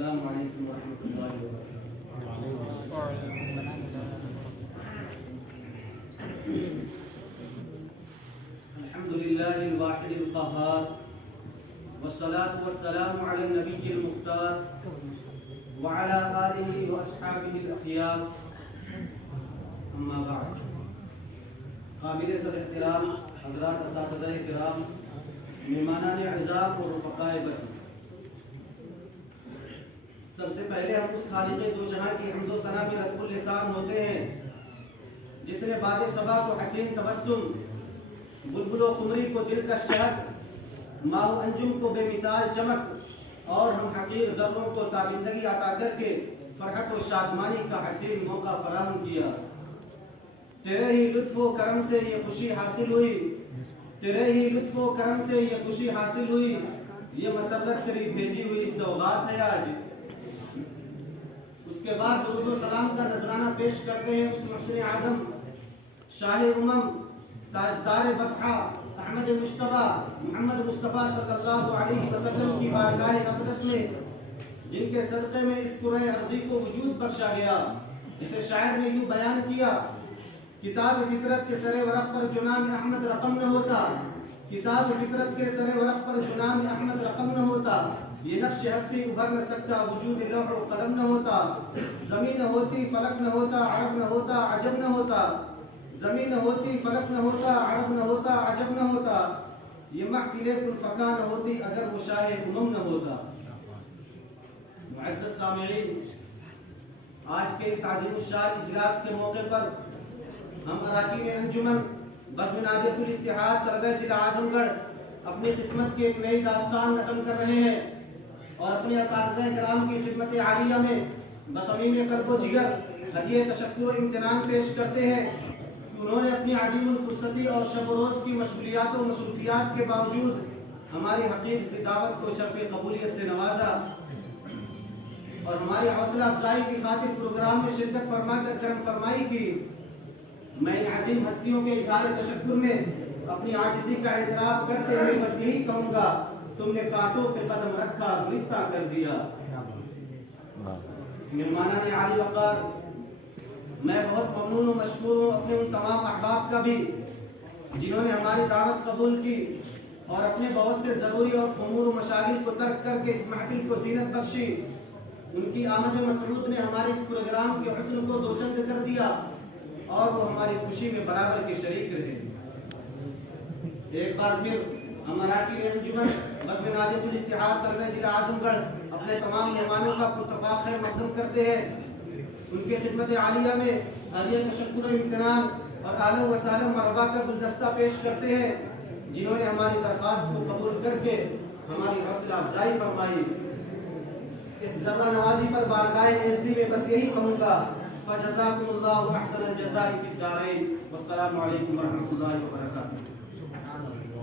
السلام علیکم ورحمۃ اللہ وبرکاتہ۔ الحمد للہ الواحد القہار والصلاة والسلام علی النبی المختار وعلى آلہ واصحابہ الاخیار، اما بعد۔ قابل صد احترام حضرات اساتذہ کرام، مہمانان اعزام اور رفقائے بزم، سب سے پہلے ہم اس خالق دو جہاں کی حمد و ثنا میں رب اللسان ہوتے ہیں جس نے باد صبا کو حسین تبسم، بلبل و قمری کو دلکش چہک، ماہ و انجم کو بے مثال چمک اور ہم حقیر ذروں کو تابندگی عطا کر کے فرحت و شادمانی کا حسین موقع فراہم کیا۔ تیرے ہی لطف و کرم سے یہ خوشی حاصل ہوئی، تیرے ہی لطف و کرم سے یہ خوشی حاصل ہوئی، یہ مسرت تیری بھیجی ہوئی سوغات ہے آج۔ اس کے بعد درود و سلام کا نذرانہ پیش کرتے ہیں اس محسن اعظم، شاہ امم، تاجدار بطحہ، احمد مجتبیٰ محمد مصطفیٰ صلی اللہ علیہ وسلم کی بارگاہ اقدس میں، جن کے صدقے میں اس کرۂ ارضی کو وجود بخشا گیا، جسے شاعر نے یوں بیان کیا: کتاب فطرت کے سر ورق پر جو نام احمد رقم نہ ہوتا، کتاب فطرت کے سر ورق پر جو نام احمد رقم نہ ہوتا، یہ نقش ہستی ابھر نہ سکتا وجود لوح و قلم نہ ہوتا، زمین نہ ہوتی فلک نہ ہوتا عرب نہ ہوتا عجب نہ ہوتا، زمین نہ ہوتی فلک نہ ہوتا عرب نہ ہوتا عجب نہ ہوتا، یہ محفل فلفقہ نہ ہوتی اگر وہ شاہ امم نہ ہوتا۔ معزز سامعین، آج کے اس عظیم الشان اجلاس کے موقع پر ہم اراکین انجمن بزم نادیۃ الاتحاد طلبہ ضلع اعظم گڑھ اپنی قسمت کی ایک نئی داستان نقل کر رہے ہیں اور اپنے اساتذہ کرام کی خدمت عالیہ میں بصمیم قلب و جگر ہدیہ تشکر و امتنان پیش کرتے ہیں کہ انہوں نے اپنی عدیم الفرصتی اور شب و روز کی مشغولیات و مصروفیات کے باوجود ہماری حقیر سی دعوت کو شرف قبولیت سے نوازا اور ہماری حوصلہ افزائی کی خاطر پروگرام میں شرکت فرما کر کرم فرمائی کی۔ میں ان عظیم ہستیوں کے اظہار تشکر میں اپنی عاجزی کا اعتراف کرتے ہوئے بس یہی کہوں گا، تم نے کانٹوں پہ قدم رکھا گلستہ کر دیا۔ مہمانان عالی وقار، میں بہت ممنون و مشکور ہوں اپنے ان تمام احباب کا بھی جنہوں نے ہماری دعوت قبول کی اور اپنے بہت سے ضروری اور امور و مشاغل کو ترک کر کے اس محفل کو زینت بخشی۔ ان کی آمد مسعود نے ہمارے اس پروگرام کے حسن کو دوچند کر دیا اور وہ ہماری خوشی میں برابر کے شریک رہے۔ ایک بار پھر ہم اراکین انجمن بزم نادیۃ الاتحاد طلبہ ضلع اعظم گڑھ اپنے تمام مہمانوں کا پرتپاک خیر مقدم کرتے ہیں، ان کے خدمت عالیہ میں ہدیہ تشکر و امتنان اور اہلا و سہلا مرحبا کا گلدستہ پیش کرتے ہیں، جنہوں نے ہماری درخواست کو قبول کر کے ہماری حوصلہ افزائی فرمائی۔ اس ذرہ نوازی پر بارگاہ عزتی میں بس یہی کہوں گا، فجزاکم اللہ احسن الجزاء فی الدارین، والسلام علیکم ورحمۃ اللہ وبرکاتہ۔